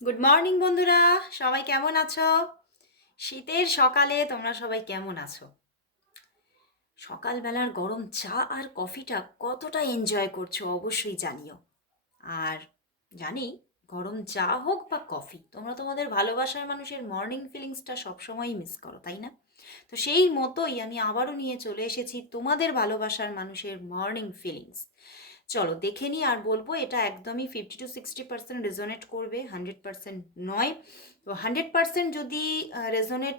Good morning বন্ধুরা। সবাই কেমন আছো? শীতের সকালে তোমরা সবাই কেমন আছো? সকালবেলার গরম চা আর কফিটা কতটা এনজয় করছ অবশ্যই জানিও। আর জানি, গরম চা হোক বা কফি, তোমরা তোমাদের ভালোবাসার মানুষের মর্নিং ফিলিংসটা সবসময়ই মিস করো, তাই না? তো সেই মতোই আমি আবারও নিয়ে চলে এসেছি তোমাদের ভালোবাসার মানুষের মর্নিং ফিলিংস চলো দেখে নিই আর বলব এটা একদমই fifty two sixty percent resonate করবে হান্ড্রেড পার্সেন্ট নয়। তো হান্ড্রেড পার্সেন্ট যদি রেজোনেট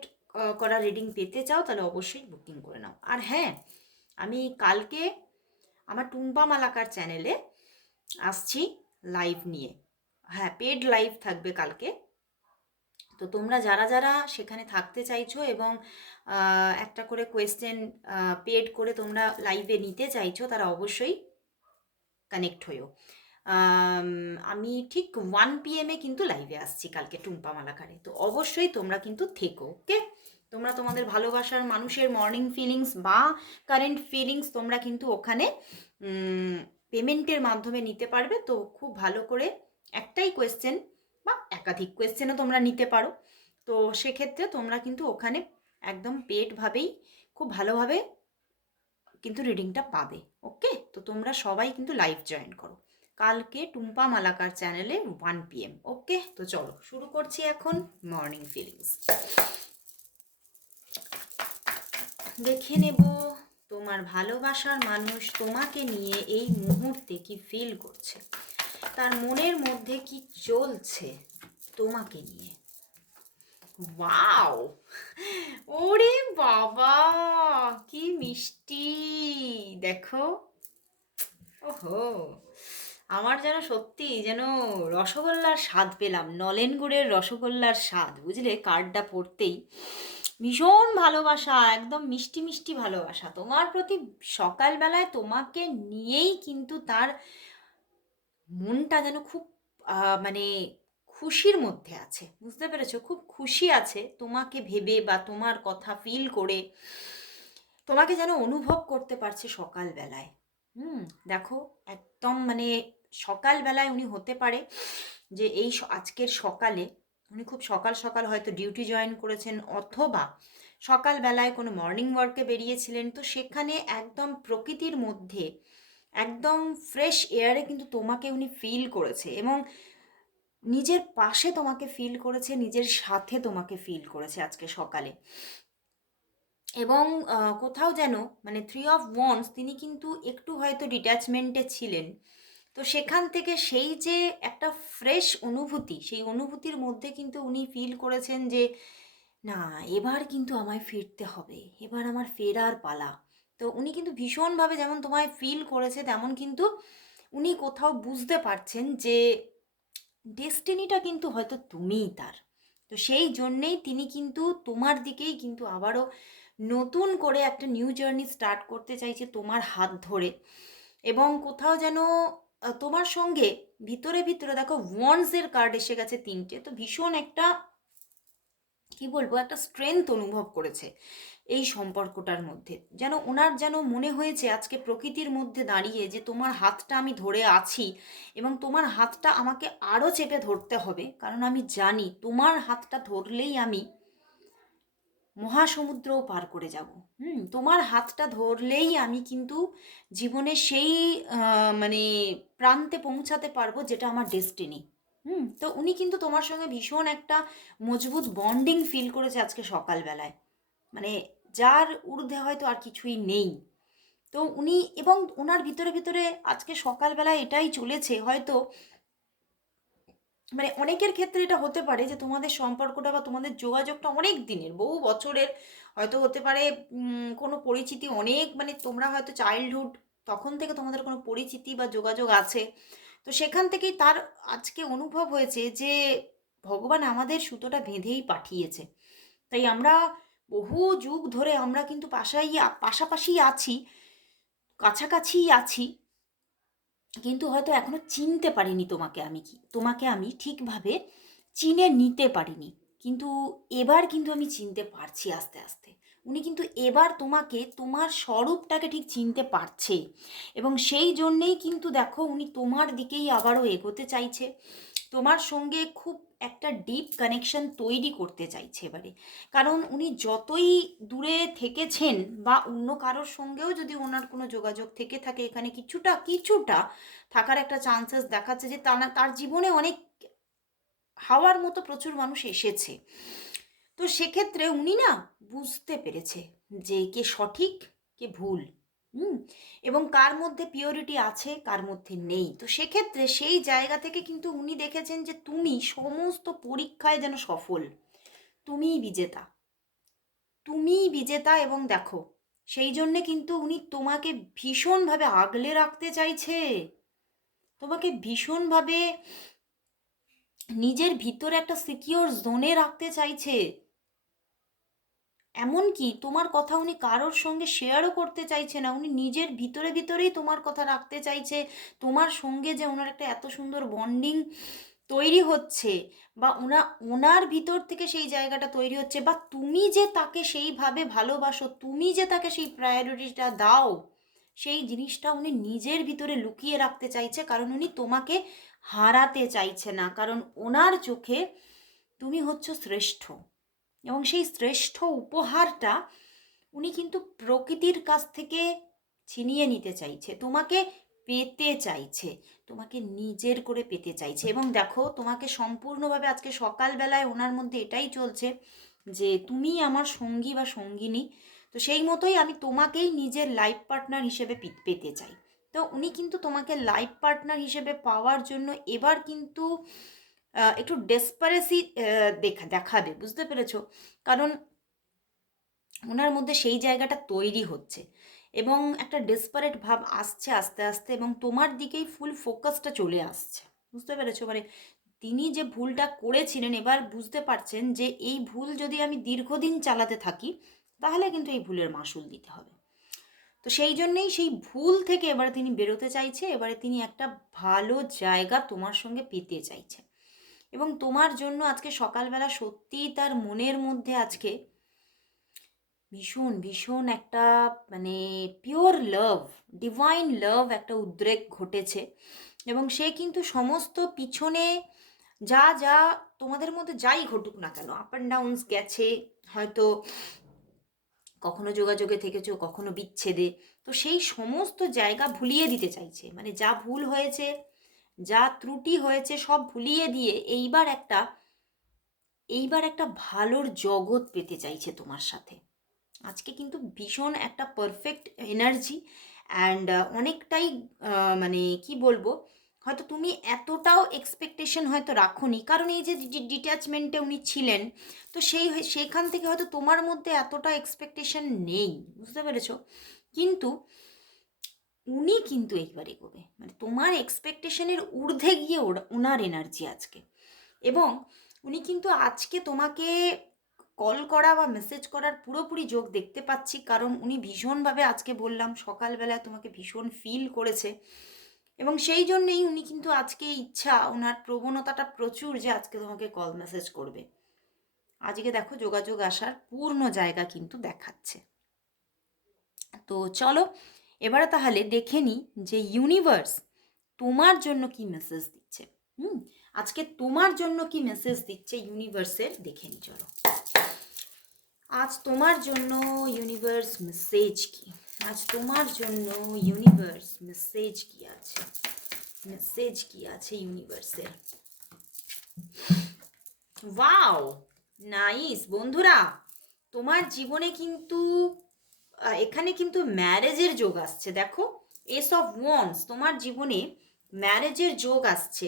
করা রিডিং পেতে চাও তাহলে অবশ্যই বুকিং করে নাও। আর হ্যাঁ আমি কালকে আমার টুম্পা মালাকার চ্যানেলে আসছি লাইভ নিয়ে। হ্যাঁ পেড লাইভ থাকবে কালকে। তো তোমরা যারা যারা সেখানে থাকতে চাইছো এবং একটা করে কোয়েশ্চেন পেড করে তোমরা লাইভে নিতে চাইছো তারা অবশ্যই কানেক্ট হয়েও আমি ঠিক ওয়ান পিএমে কিন্তু লাইভে আসছি কালকে টুম্পা মালাকারে তো অবশ্যই তোমরা কিন্তু থেকো ওকে তোমরা তোমাদের ভালোবাসার মানুষের মর্নিং ফিলিংস বা কারেন্ট ফিলিংস তোমরা কিন্তু ওখানে পেমেন্টের মাধ্যমে নিতে পারবে। তো খুব ভালো করে একটাই কোয়েশ্চেন বা একাধিক কোয়েশ্চেনও তোমরা নিতে পারো। তো সেক্ষেত্রে তোমরা কিন্তু ওখানে একদম পেডভাবেই খুব ভালোভাবে কিন্তু রিডিংটা পাবে। ওকে? তো তোমরা সবাই কিন্তু লাইভ জয়েন করো। কালকে টুম্পা মালাকার চ্যানেলে ওয়ান পিএম ওকে? তো চলো, শুরু করছি এখন মর্নিং ফিলিংস দেখে নেব, তোমার ভালোবাসার মানুষ তোমাকে নিয়ে এই মুহূর্তে কি ফিল করছে? তার মনের মধ্যে কি চলছে তোমাকে নিয়ে? ওরে বাবা, কি মিষ্টি দেখো। ওহো, আমার যেন সত্যি যেন রসগোল্লার স্বাদ পেলাম, নলেন গুড়ের রসগোল্লার স্বাদ, বুঝলে? কার্ডটা পড়তেই। ভীষণ ভালোবাসা, একদম মিষ্টি মিষ্টি ভালোবাসা। তোমার প্রতি সকালবেলায় তোমাকে নিয়েই কিন্তু তার মনটা যেন খুব মানে খুশির মধ্যে আছে, বুঝতে পেরেছ? খুব খুশি আছে তোমাকে ভেবে বা তোমার কথা ফিল করে। তোমাকে যেন অনুভব করতে পারছে সকালবেলায়। হুম, দেখো, একদম মানে সকালবেলায় উনি হতে পারে যে এই আজকের সকালে উনি খুব সকাল সকাল হয়তো ডিউটি জয়েন করেছেন অথবা সকালবেলায় কোনো মর্নিং ওয়ার্কে বেরিয়েছিলেন। তো সেখানে একদম প্রকৃতির মধ্যে একদম ফ্রেশ এয়ারে কিন্তু তোমাকে উনি ফিল করেছে এবং নিজের পাশে তোমাকে ফিল করেছে, নিজের সাথে তোমাকে ফিল করেছে আজকে সকালে। এবং কোথাও যেন মানে থ্রি অফ ওয়ান্স তিনি কিন্তু একটু হয়তো ডিট্যাচমেন্টে ছিলেন। তো সেখান থেকে সেই যে একটা ফ্রেশ অনুভূতি, সেই অনুভূতির মধ্যে কিন্তু উনি ফিল করেছেন যে, না, এবার কিন্তু আমায় ফিরতে হবে, এবার আমার ফেরার পালা। তো উনি কিন্তু ভীষণভাবে যেমন তোমায় ফিল করেছে, তেমন কিন্তু উনি কোথাও বুঝতে পারছেন যে ডেস্টিনিটা কিন্তু হয়তো তুমিই তার। তো সেই জন্যেই তিনি কিন্তু তোমার দিকেই কিন্তু আবারও নতুন করে একটা নিউ জার্নি স্টার্ট করতে চাইছে তোমার হাত ধরে। এবং কোথাও যেন তোমার সঙ্গে ভিতরে ভিতরে দেখো ওয়ান্সের কার্ড এসে গেছে তিনটে। তো ভীষণ একটা, কি বলব, একটা স্ট্রেংথ অনুভব করেছে এই সম্পর্কটার মধ্যে। যেন ওনার যেন মনে হয়েছে আজকে প্রকৃতির মধ্যে দাঁড়িয়ে যে তোমার হাতটা আমি ধরে আছি এবং তোমার হাতটা আমাকে আরও চেপে ধরতে হবে। কারণ আমি জানি তোমার হাতটা ধরলেই আমি মহাসমুদ্রও পার করে যাব। হুম, তোমার হাতটা ধরলেই আমি কিন্তু জীবনে সেই মানে প্রান্তে পৌঁছাতে পারব যেটা আমার ডেস্টিনি হুম, তো উনি কিন্তু তোমার সঙ্গে ভীষণ একটা মজবুত বন্ডিং ফিল করেছে আজকে সকালবেলায়। মানে যার ঊর্ধ্বে হয়তো আর কিছুই নেই। তো উনি এবং ওনার ভিতরে ভিতরে আজকে সকালবেলায় এটাই চলেছে, হয়তো মানে অনেকের ক্ষেত্রে এটা হতে পারে যে তোমাদের সম্পর্কটা বা তোমাদের যোগাযোগটা অনেক দিনের, বহু বছরের হয়তো হতে পারে কোনো পরিচিতি অনেক মানে তোমরা হয়তো চাইল্ডহুড তখন থেকে তোমাদের কোনো পরিচিতি বা যোগাযোগ আছে। তো সেখান থেকেই তার আজকে অনুভব হয়েছে যে ভগবান আমাদের সুতোটা বেঁধেই পাঠিয়েছে। তাই আমরা বহু যুগ ধরে আমরা কিন্তু পাশাই পাশাপাশি আছি, কাছাকাছিই আছি। কিন্তু হয়তো এখনও চিনতে পারিনি তোমাকে আমি কি, তোমাকে আমি ঠিকভাবে চিনে নিতে পারিনি। কিন্তু এবার কিন্তু আমি চিনতে পারছি আস্তে আস্তে। উনি কিন্তু এবার তোমাকে তোমার স্বরূপটাকে ঠিক চিনতে পারছে। এবং সেই জন্যেই কিন্তু দেখো উনি তোমার দিকেই আবারও এগোতে চাইছে। তোমার সঙ্গে খুব একটা ডিপ কানেকশন তৈরি করতে চাইছে এবারে। কারণ উনি যতই দূরে থেকেছেন বা অন্য কারোর সঙ্গেও যদি ওনার কোনো যোগাযোগ থেকে থাকে, এখানে কিছুটা কিছুটা থাকার একটা চান্সেস দেখাচ্ছে যে তার তার জীবনে অনেক হাওয়ার মতো প্রচুর মানুষ এসেছে। তো সেক্ষেত্রে উনি না বুঝতে পেরেছে যে কে সঠিক, কে ভুল। হুম, এবং কার মধ্যে পিওরিটি আছে, কার মধ্যে নেই। তো সেক্ষেত্রে সেই জায়গা থেকে কিন্তু উনি দেখেছেন যে তুমি সমস্ত পরীক্ষায় যেন সফল। তুমিই বিজেতা। তুমিই বিজেতা এবং দেখো, সেই জন্যে কিন্তু উনি তোমাকে ভীষণভাবে আগলে রাখতে চাইছে। তোমাকে ভীষণভাবে নিজের ভিতরে একটা সিকিওর জোনে রাখতে চাইছে। এমনকি তোমার কথা উনি কারোর সঙ্গে শেয়ারও করতে চাইছে না। উনি নিজের ভিতরে ভিতরেই তোমার কথা রাখতে চাইছে। তোমার সঙ্গে যে ওনার একটা এত সুন্দর বন্ডিং তৈরি হচ্ছে বা ওনা, ওনার ভিতর থেকে সেই জায়গাটা তৈরি হচ্ছে বা তুমি যে তাকে সেইভাবে ভালোবাসো, তুমি যে তাকে সেই প্রায়োরিটিটা দাও, সেই জিনিসটা উনি নিজের ভিতরে লুকিয়ে রাখতে চাইছে কারণ উনি তোমাকে হারাতে চাইছে না। কারণ ওনার চোখে তুমি হচ্ছ শ্রেষ্ঠ। এবং সেই শ্রেষ্ঠ উপহারটা উনি কিন্তু প্রকৃতির কাছ থেকে ছিনিয়ে নিতে চাইছে, তোমাকে পেতে চাইছে, তোমাকে নিজের করে পেতে চাইছে। এবং দেখো, তোমাকে সম্পূর্ণভাবে আজকে সকালবেলায় ওনার মধ্যে এটাই চলছে যে, তুমি আমার সঙ্গী বা সঙ্গিনী, তো সেই মতোই আমি তোমাকেই নিজের লাইফ পার্টনার হিসেবে পেতে চাই। তো উনি কিন্তু তোমাকে লাইফ পার্টনার হিসেবে পাওয়ার জন্য এবার কিন্তু একটু ডেসপারেসি দেখা, দেখাবে, বুঝতে পেরেছ? কারণ ওনার মধ্যে সেই জায়গাটা তৈরি হচ্ছে এবং একটা ডেসপারেট ভাব আসছে আস্তে আস্তে এবং তোমার দিকেই ফুল ফোকাসটা চলে আসছে, বুঝতে পেরেছ? মানে তিনি যে ভুলটা করেছিলেন, এবার বুঝতে পারছেন যে এই ভুল যদি আমি দীর্ঘদিন চালাতে থাকি, তাহলে কিন্তু এই ভুলের মাসুল দিতে হবে। তো সেই জন্যেই সেই ভুল থেকে এবারে তিনি বেরোতে চাইছে, এবারে তিনি একটা ভালো জায়গা তোমার সঙ্গে পেতে চাইছে এবং তোমার জন্য আজকে সকালবেলা সত্যিই তার মনের মধ্যে আজকে ভীষণ ভীষণ একটা মানে পিওর লাভ ডিভাইন লাভ একটা উদ্রেক ঘটেছে। এবং সে কিন্তু সমস্ত পিছনে যা যা তোমাদের মধ্যে যাই ঘটুক না কেন আপ অ্যান্ড ডাউনস গেছে, হয়তো কখনো যোগাযোগে থেকেছো, কখনো বিচ্ছেদে। তো সেই সমস্ত জায়গা ভুলিয়ে দিতে চাইছে। মানে যা ভুল হয়েছে যা ত্রুটি হয়েছে সব ভুলিয়ে দিয়ে এইবার একটা এইবার একটা ভালোর জগৎ পেতে চাইছে তোমার সাথে। আজকে কিন্তু ভীষণ একটা পারফেক্ট এনার্জি অ্যান্ড অনেকটাই মানে কি বলব, হয়তো তুমি এতটাও এক্সপেকটেশন হয়তো রাখোনি। কারণ এই যে ডিট্যাচমেন্টে উনি ছিলেন, তো সেই সেখান থেকে হয়তো তোমার মধ্যে এতটা এক্সপেকটেশন নেই, বুঝতে পেরেছ? কিন্তু উনি কিন্তু এইবার এগোবে। মানে তোমার এক্সপেকটেশনের ঊর্ধ্বে গিয়ে ওনার এনার্জি আজকে। এবং উনি কিন্তু আজকে তোমাকে কল করা বা মেসেজ করার পুরোপুরি যোগ দেখতে পাচ্ছি, কারণ উনি ভীষণভাবে আজকে বললাম সকালবেলায় তোমাকে ভীষণ ফিল করেছে। এবং সেই জন্যেই উনি কিন্তু আজকে ইচ্ছা ওনার প্রবণতাটা প্রচুর যে আজকে তোমাকে কল মেসেজ করবে। আজকে দেখো যোগাযোগ আসার পূর্ণ জায়গা কিন্তু দেখাচ্ছে। তো চলো এবারে তাহলে দেখে নিই যে ইউনিভার্স তোমার জন্য কি মেসেজ দিচ্ছে। হুম, আজকে তোমার জন্য কি মেসেজ দিচ্ছে ইউনিভার্সের দেখে নি চলো। আজ তোমার জন্য ইউনিভার্স মেসেজ কি? আজ তোমার জন্য ইউনিভার্স মেসেজ কি আছে? মেসেজ কি আছে ইউনিভার্সের ওয়াও নাইস বন্ধুরা, তোমার জীবনে কিন্তু এখানে কিন্তু ম্যারেজের যোগ আসছে, দেখো। এস অফ ওয়ান্স তোমার জীবনে ম্যারেজের যোগ আসছে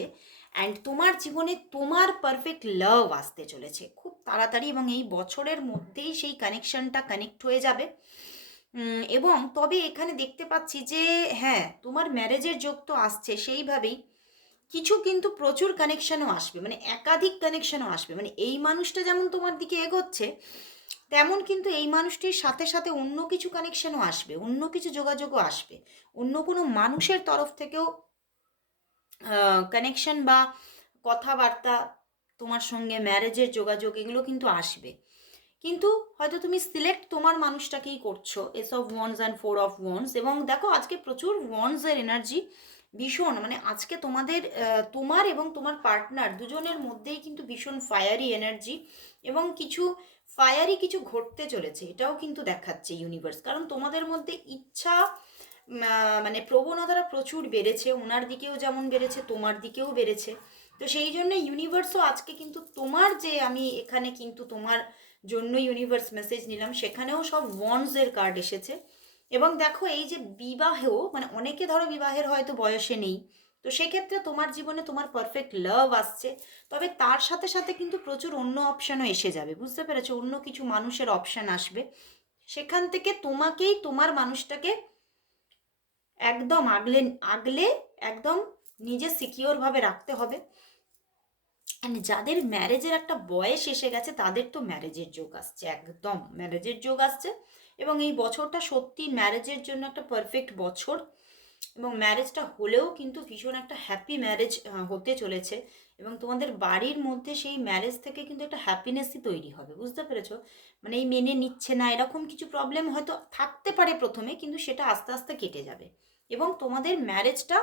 অ্যান্ড তোমার জীবনে তোমার পারফেক্ট লাভ আসতে চলেছে। খুব তাড়াতাড়ি এবং এই বছরের মধ্যেই সেই কানেকশনটা কানেক্ট হয়ে যাবে। এবং তবে এখানে দেখতে পাচ্ছি যে হ্যাঁ তোমার ম্যারেজের যোগ তো আসছে সেইভাবেই। কিছু কিন্তু প্রচুর কানেকশনও আসবে মানে একাধিক কানেকশনও আসবে। মানে এই মানুষটা যেমন তোমার দিকে এগোচ্ছে তেমন কিন্তু এই মানুষটির সাথে সাথে অন্য কিছু কানেকশনও আসবে, অন্য কিছু যোগাযোগও আসবে। অন্য কোনো মানুষের তরফ থেকেও কানেকশন বা কথাবার্তা, তোমার সঙ্গে ম্যারেজের যোগাযোগ এগুলো কিন্তু আসবে। কিন্তু হয়তো তুমি সিলেক্ট তোমার মানুষটাকেই করছ ace of wands and four of wands এবং দেখো আজকে প্রচুর ওয়ান্সের এনার্জি ভীষণ মানে আজকে তোমাদের তোমার এবং তোমার পার্টনার দুজনের মধ্যেই কিন্তু ভীষণ ফায়ারি এনার্জি এবং কিছু ফায়ারি কিছু ঘটতে চলেছে, এটাও কিন্তু দেখাচ্ছে ইউনিভার্স কারণ তোমাদের মধ্যে ইচ্ছা মানে প্রবণতাটা প্রচুর বেড়েছে ওনার দিকেও যেমন বেড়েছে, তোমার দিকেও বেড়েছে। তো সেই জন্য ইউনিভার্সও আজকে কিন্তু তোমার যে আমি এখানে কিন্তু তোমার জন্য ইউনিভার্স মেসেজ নিলাম, সেখানেও সব ওয়ান্সের কার্ড এসেছে। এবং দেখো এই যে বিবাহেও মানে অনেকে ধরো বিবাহের হয়তো বয়সে নেই, তো সেক্ষেত্রে তোমার জীবনে তোমার পারফেক্ট লাভ আসছে, তবে তার সাথে সাথে কিন্তু প্রচুর অন্য অপশানও এসে যাবে, বুঝতে পেরেছ? অন্য কিছু মানুষের অপশান আসবে। সেখান থেকে তোমাকেই তোমার মানুষটাকে একদম আগলে আগলে একদম নিজে সিকিওরভাবে রাখতে হবে। And যাদের ম্যারেজের একটা বয়স এসে গেছে, তাদের তো ম্যারেজের যোগ আসছে, একদম ম্যারেজের যোগ আসছে। এবং এই বছরটা সত্যি ম্যারেজের জন্য একটা পারফেক্ট বছর। এবং ম্যারেজটা হলেও কিন্তু ভীষণ একটা হ্যাপি ম্যারেজ হতে চলেছে। এবং তোমাদের বাড়ির মধ্যে সেই ম্যারেজ থেকে কিন্তু একটা হ্যাপিনেসই তৈরি হবে, বুঝতে পেরেছ? মানে এই মেনে নিচ্ছে না, এরকম কিছু প্রবলেম হয়তো থাকতে পারে প্রথমে, কিন্তু সেটা আস্তে আস্তে কেটে যাবে। এবং তোমাদের ম্যারেজটা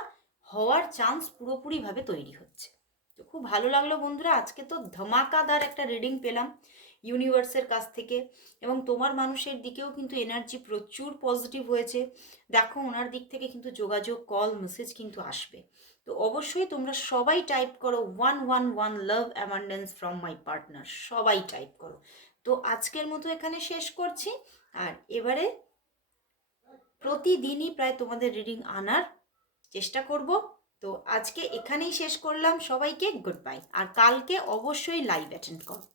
হওয়ার চান্স পুরোপুরিভাবে তৈরি হচ্ছে। তো খুব ভালো লাগল বন্ধুরা, আজকে তো ধামাকাদার একটা রিডিং পেলাম। ইউনিভার্সের কাছ থেকে। এবং তোমার মানুষের দিকেও কিন্তু এনার্জি প্রচুর পজিটিভ হয়েছে। দেখো, ওনার দিক থেকে কিন্তু যোগাযোগ কল মেসেজ কিন্তু আসবে। তো অবশ্যই তোমরা সবাই টাইপ করো one one one love abundance from my partner সবাই টাইপ করো। তো আজকের মতো এখানে শেষ করছি। আর এবারে প্রতিদিনই প্রায় তোমাদের রিডিং আনার চেষ্টা করব। তো আজকে এখানেই শেষ করলাম সবাইকে। গুড বাই আর কালকে অবশ্যই লাইভ অ্যাটেন্ড করো।